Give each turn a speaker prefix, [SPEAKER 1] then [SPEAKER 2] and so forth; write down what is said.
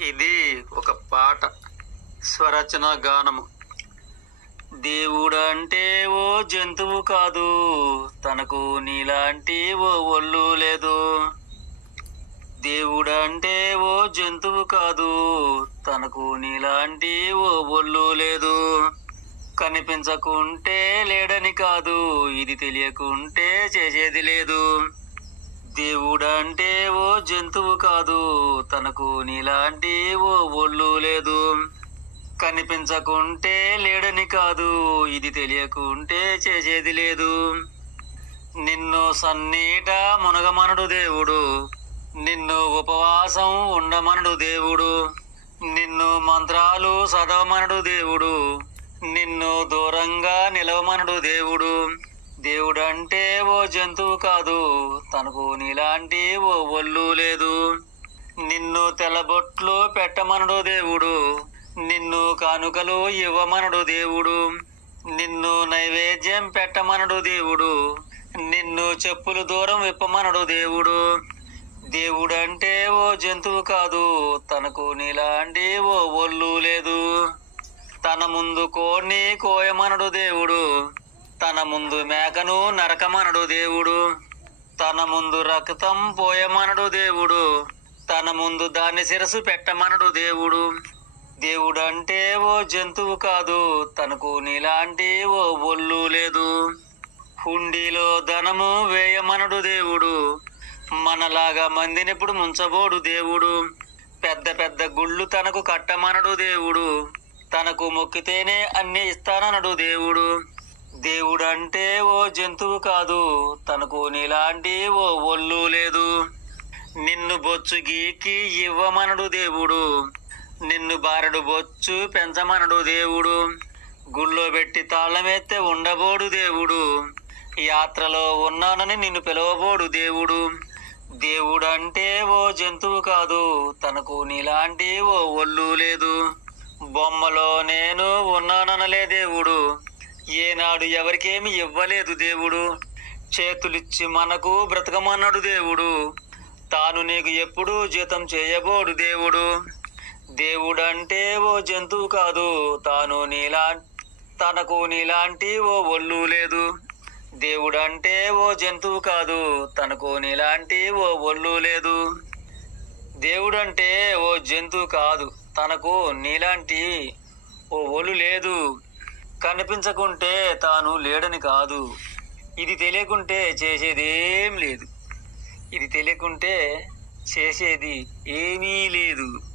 [SPEAKER 1] ఇది ఒక పాట. స్వరచన గానము. దేవుడంటే ఓ జంతువు కాదు తనకు నీలాంటి ఓ ఒళ్ళు లేదు. దేవుడంటే ఓ జంతువు కాదు తనకు నీలాంటి ఓ ఒళ్ళు లేదు. కనిపించకుంటే లేడని కాదు ఇది తెలియకుంటే చేసేది లేదు. దేవుడంటే ఓ జంతువు కాదు తనకు నీలాంటి ఓ ఒళ్ళు లేదు. కనిపించకుంటే లేడని కాదు ఇది తెలియకుంటే చేసేది లేదు. నిన్ను సన్నీట మునగమనుడు దేవుడు నిన్ను ఉపవాసం ఉండమనుడు దేవుడు నిన్ను మంత్రాలు చదవమనుడు దేవుడు నిన్ను దూరంగా నిలవమనుడు దేవుడు. దేవుడంటే ఓ జంతువు కాదు తనకు నీలాంటి ఓ ఒళ్ళు లేదు. నిన్ను తెల్లబొట్లు పెట్టమనడు దేవుడు నిన్ను కానుకలు ఇవ్వమనడు దేవుడు. నిన్ను నైవేద్యం పెట్టమనడు దేవుడు నిన్ను చెప్పులు దూరం విప్పమనడు దేవుడు. దేవుడంటే ఓ జంతువు కాదు తనకు నీలాంటి ఓ ఒళ్ళు లేదు. తన ముందు కోడిని కోయమనడు దేవుడు. తన ముందు మేకను నరకమనడు దేవుడు. తన ముందు రక్తం పోయమనడు దేవుడు. తన ముందు దాన్ని శిరసు పెట్టమనడు దేవుడు. దేవుడు అంటే ఓ జంతువు కాదు తనకు నీలాంటి ఓ ఒళ్ళు లేదు. హుండీలో ధనము వేయమనడు దేవుడు. మనలాగా మందినెప్పుడు ముంచబోడు దేవుడు. పెద్ద పెద్ద గుళ్ళు తనకు కట్టమనడు దేవుడు. తనకు మొక్కితేనే అన్ని ఇస్తాననడు దేవుడు. దేవుడంటే ఓ జంతువు కాదు తనకు నీలాంటి ఓ ఒళ్ళు లేదు. నిన్ను బొచ్చు గీకి ఇవ్వమనడు దేవుడు నిన్ను బారెడు బొచ్చు పెంచమనడు దేవుడు. గుళ్ళో పెట్టి తాళమెత్తే ఉండబోడు దేవుడు యాత్రలో ఉన్నానని నిన్ను పిలవబోడు దేవుడు. దేవుడంటే ఓ జంతువు కాదు తనకు నీలాంటి ఓ ఒళ్ళు లేదు. బొమ్మలో నేను ఉన్నాననలే దేవుడు. ఏనాడు ఎవరికేమి ఇవ్వలేదు దేవుడు. చేతులిచ్చి మనకు బ్రతకమన్నాడు దేవుడు. తాను నీకు ఎప్పుడూ జీతం చేయబోడు దేవుడు. దేవుడంటే ఓ జంతువు కాదు. తాను నీలా తనకు నీలాంటి ఓ ఒళ్ళు లేదు. దేవుడంటే ఓ జంతువు కాదు. తనకు నీలాంటి ఓ ఒళ్ళు లేదు. దేవుడంటే ఓ జంతువు కాదు. తనకు నీలాంటి ఓ ఒళ్ళు లేదు. కనిపించకుంటే తాను లేడని కాదు. ఇది తెలియకుంటే చేసేదేం లేదు. ఇది తెలియకుంటే చేసేది ఏమీ లేదు.